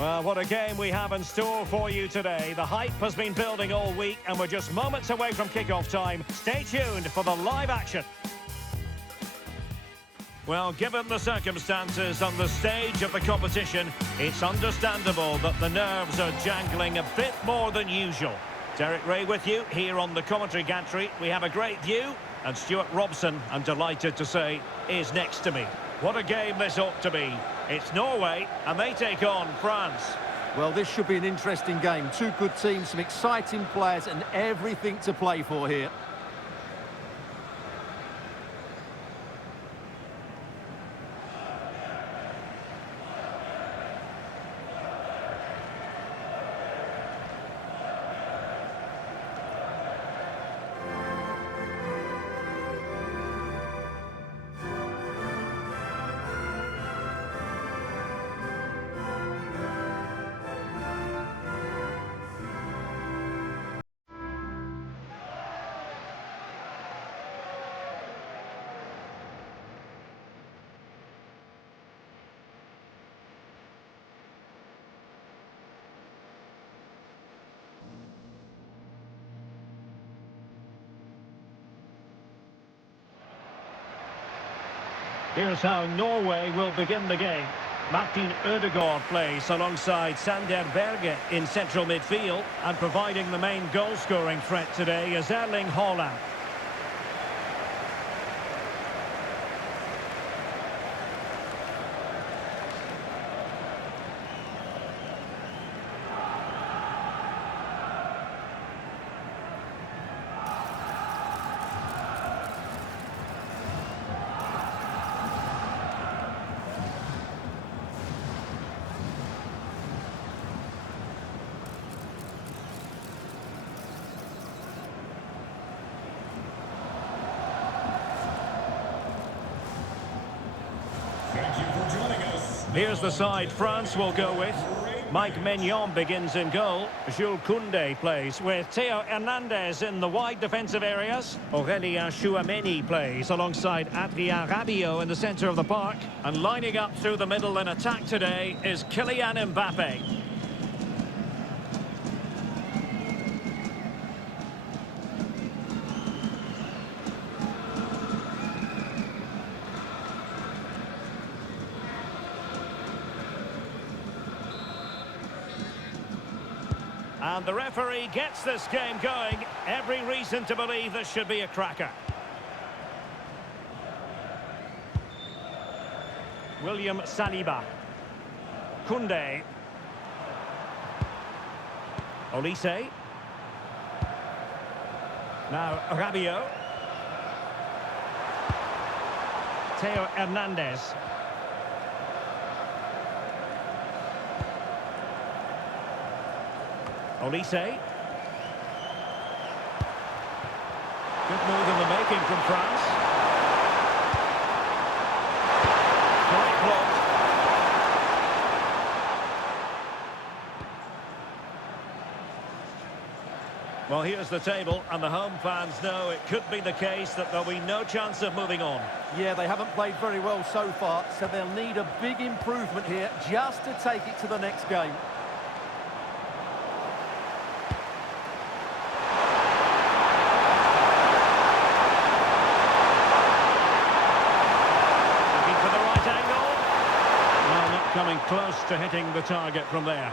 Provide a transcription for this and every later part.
Well, what a game we have in store for you today. The hype has been building all week and we're just moments away from kickoff time. Stay tuned for the live action. Well, given the circumstances on the stage of the competition, it's understandable that the nerves are jangling a bit more than usual. Derek Ray with you here on the commentary gantry. We have a great view, and Stuart Robson, I'm delighted to say, is next to me. What a game this ought to be. It's Norway, and they take on France. Well, this should be an interesting game. Two good teams, some exciting players, and everything to play for here. Here's how Norway will begin the game. Martin Ødegaard plays alongside Sander Berge in central midfield, and providing the main goal-scoring threat today is Erling Haaland. Here's the side France will go with. Mike Maignan begins in goal. Jules Koundé plays with Theo Hernandez in the wide defensive areas. Aurélien Tchouameni plays alongside Adrien Rabiot in the centre of the park. And lining up through the middle in attack today is Kylian Mbappe. And the referee gets this game going. Every reason to believe this should be a cracker. William Saliba. Koundé. Olise. Now Rabiot. Theo Hernandez. Olise. Good move in the making from France. Great block. Well, here's the table, and the home fans know it could be the case that there'll be no chance of moving on. Yeah, they haven't played very well so far, so they'll need a big improvement here just to take it to the next game. Coming close to hitting the target from there.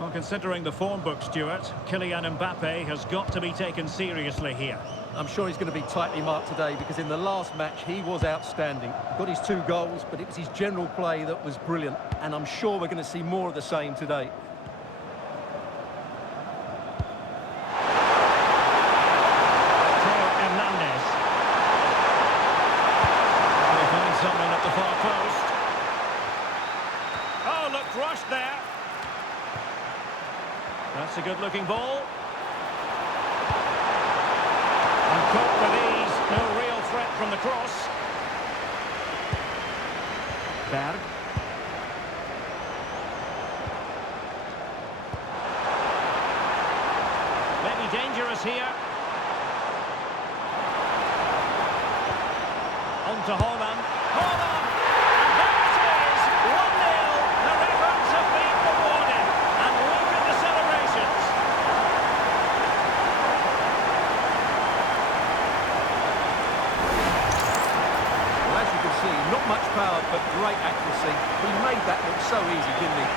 Well, considering the form book, Stuart, Kylian Mbappe has got to be taken seriously here. I'm sure he's going to be tightly marked today because in the last match he was outstanding. Got his 2 goals, but it was his general play that was brilliant, and I'm sure we're going to see more of the same today. Theo Hernandez. They find someone at the far post. Oh, looked rushed there. That's a good-looking ball. And caught with ease, no real threat from the cross. Berg. Maybe dangerous here. On to Holland. Holland! And there it is! 1-0. The records have been rewarded. And look at the celebrations. Well, as you can see, not much power, but great accuracy. He made that look so easy, didn't he?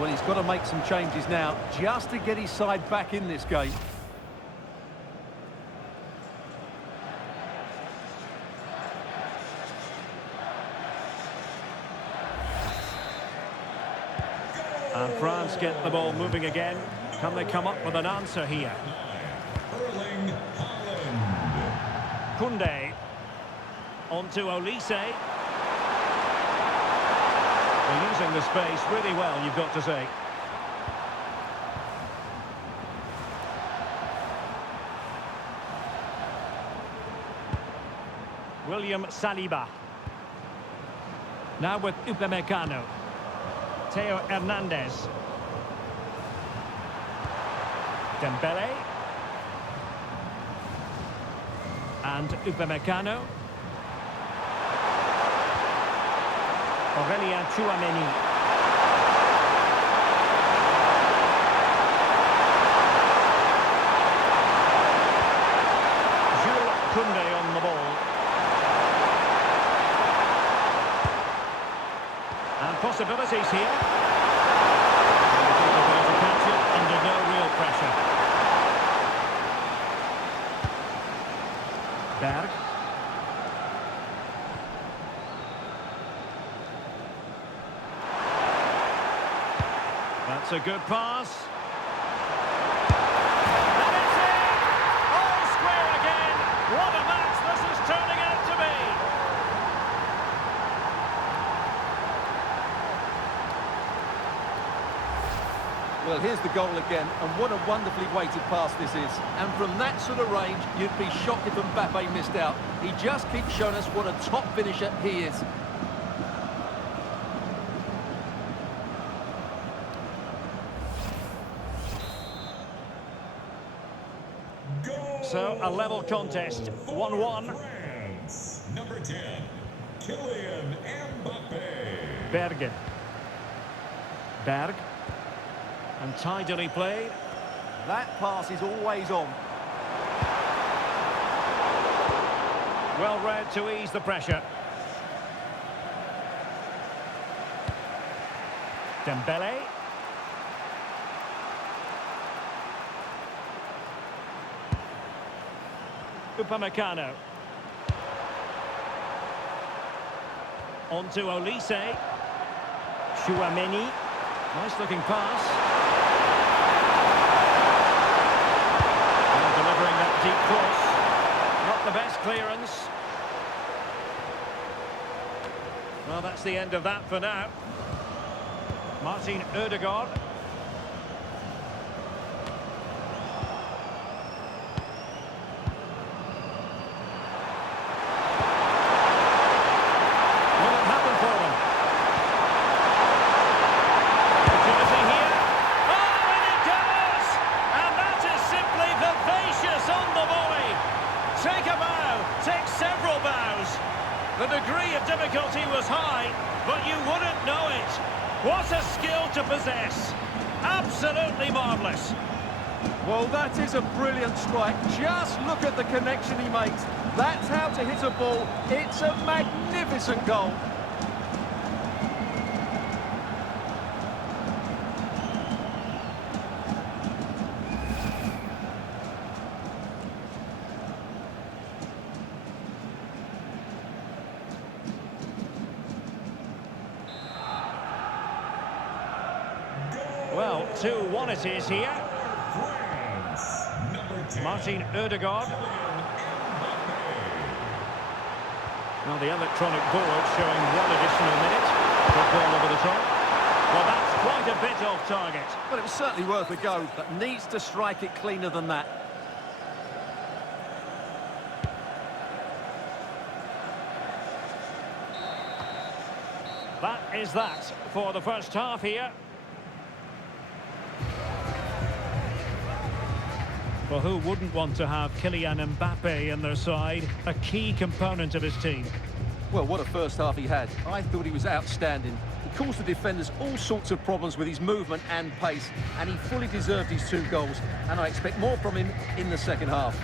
Well, he's got to make some changes now, just to get his side back in this game. And France get the ball moving again. Can they come up with an answer here? Koundé. On to Olise. They're using the space really well, you've got to say. William Saliba. Now with Upamecano. Theo Hernandez. Dembele. And Upamecano. Aurelien Tchouameni. Jules Koundé on the ball. And possibilities here. And the keeper there to catch it under no real pressure. Berg. That's a good pass. And it's in! All square again. What a match this is turning out to be. Well, here's the goal again, and what a wonderfully weighted pass this is. And from that sort of range, you'd be shocked if Mbappe missed out. He just keeps showing us what a top finisher he is. So, a level contest, 1-1. France, number 10, Kylian Mbappe. Bergen. Berg. And tidily played. That pass is always on. Well read to ease the pressure. Dembele. Upamecano. On to Olise. Tchouameni. Nice looking pass. And delivering that deep cross. Not the best clearance. Well, that's the end of that for now. Martin Ødegaard. The degree of difficulty was high, but you wouldn't know it. What a skill to possess. Absolutely marvellous. Well, that is a brilliant strike. Just look at the connection he makes. That's how to hit a ball. It's a magnificent goal. Well, 2-1 it is here. France, number 10, Martin Ødegaard. Well, the electronic board showing 1 additional minute. Good ball over the top. Well, that's quite a bit off target. Well, it was certainly worth a go, but needs to strike it cleaner than that. That is that for the first half here. Well, who wouldn't want to have Kylian Mbappe in their side? A key component of his team. Well, what a first half he had. I thought he was outstanding. He caused the defenders all sorts of problems with his movement and pace, and he fully deserved his 2 goals, and I expect more from him in the second half.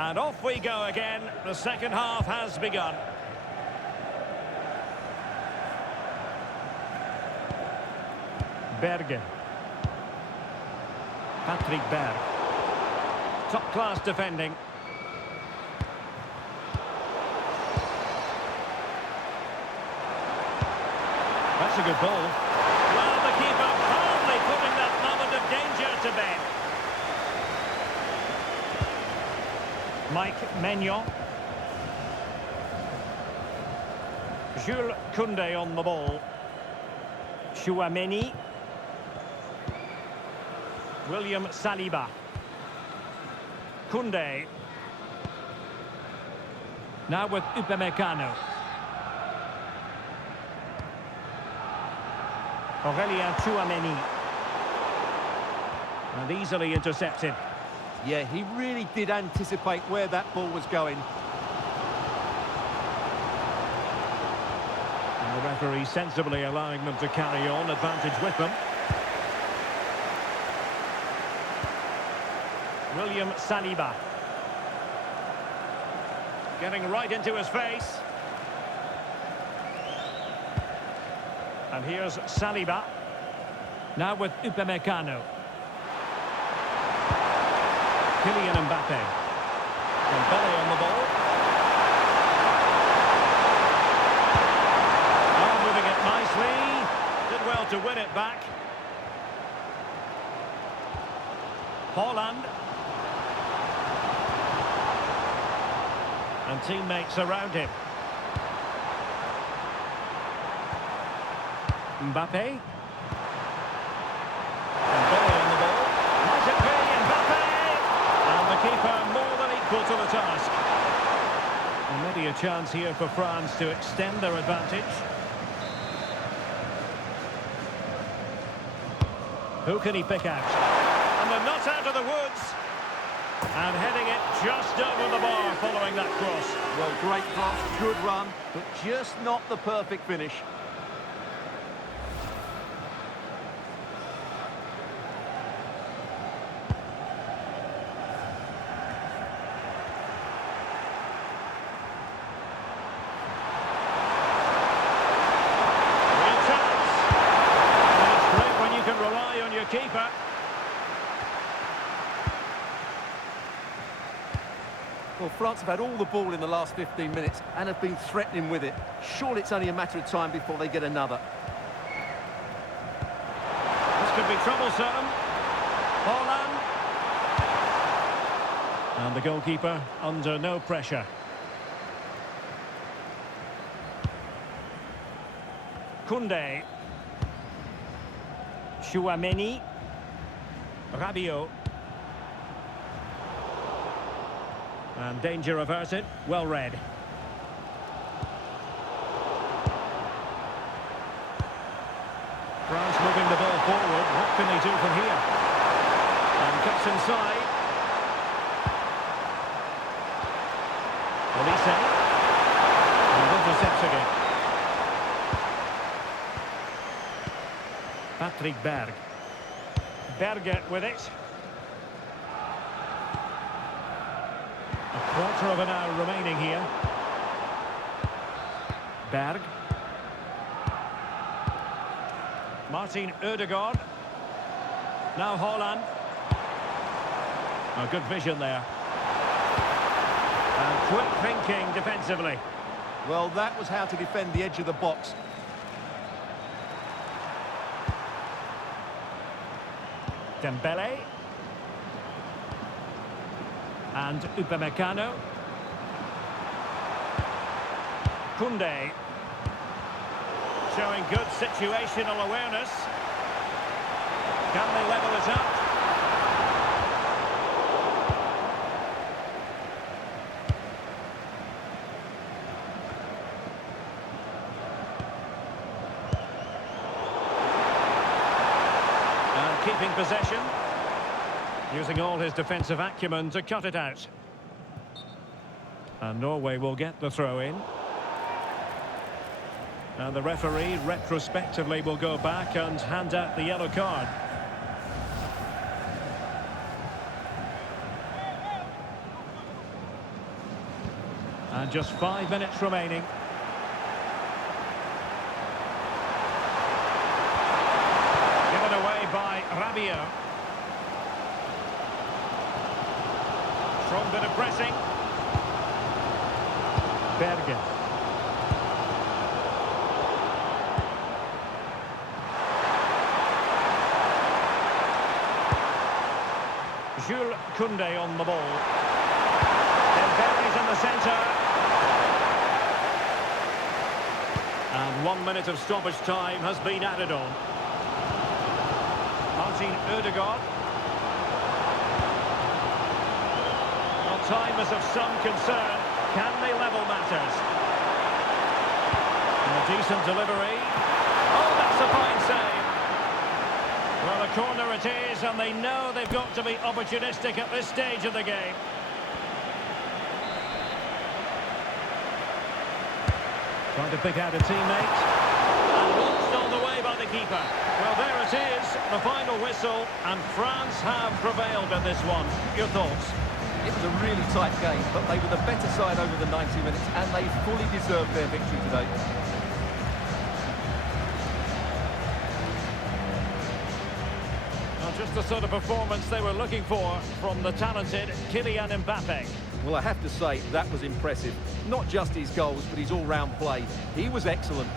And off we go again. The second half has begun. Berge. Patrick Berg. Top-class defending. That's a good ball. Well, the keeper calmly putting that moment of danger to bed. Mike Maignan. Jules Koundé on the ball. Chouameni. William Saliba. Koundé. Now with Upamecano. Aurélien Chouameni. And easily intercepted. Yeah, he really did anticipate where that ball was going. And the referee sensibly allowing them to carry on, advantage with them. William Saliba. Getting right into his face. And here's Saliba. Now with Upamecano. Kylian Mbappe. Dembele on the ball. Oh, moving it nicely. Did well to win it back. Haaland. And teammates around him. Mbappe. Dembele on the ball. Might it be Mbappe? And the keeper more than equal to the task. And maybe a chance here for France to extend their advantage. Who can he pick out? And they're not out of the woods. And heading it just over the bar following that cross. Well, great cross, good run, but just not the perfect finish. Real chance. And it's great when you can rely on your keeper. Well, France have had all the ball in the last 15 minutes and have been threatening with it. Surely it's only a matter of time before they get another. This could be troublesome. Haaland. And the goalkeeper under no pressure. Koundé. Chouameni. Rabiot. And danger averted. Well read. France moving the ball forward. What can they do from here? And cuts inside. Olise. And intercepts again. Patrick Berg. Berge with it. A quarter of an hour remaining here. Berg. Martin Ødegaard. Now Haaland. A good vision there. And quick thinking defensively. Well, that was how to defend the edge of the box. Dembele. And Upamecano. Koundé. Showing good situational awareness. Can they level it up? And keeping possession. Using all his defensive acumen to cut it out. And Norway will get the throw in. And the referee retrospectively will go back and hand out the yellow card. And just 5 minutes remaining. Given away by Rabiot. Strong bit of pressing. Bergen. Jules Koundé on the ball. Dembele's in the centre. And 1 minute of stoppage time has been added on. Martin Ødegaard. Well, time is of some concern. Can they level matters? And a decent delivery. Oh, that's a fine save. Well, a corner it is, and they know they've got to be opportunistic at this stage of the game. Trying to pick out a teammate. And launched on the way by the keeper. Well, there it is, the final whistle, and France have prevailed in this one. Your thoughts? It was a really tight game, but they were the better side over the 90 minutes, and they fully deserved their victory today. Just the sort of performance they were looking for from the talented Kylian Mbappe. Well, I have to say, that was impressive. Not just his goals, but his all-round play. He was excellent,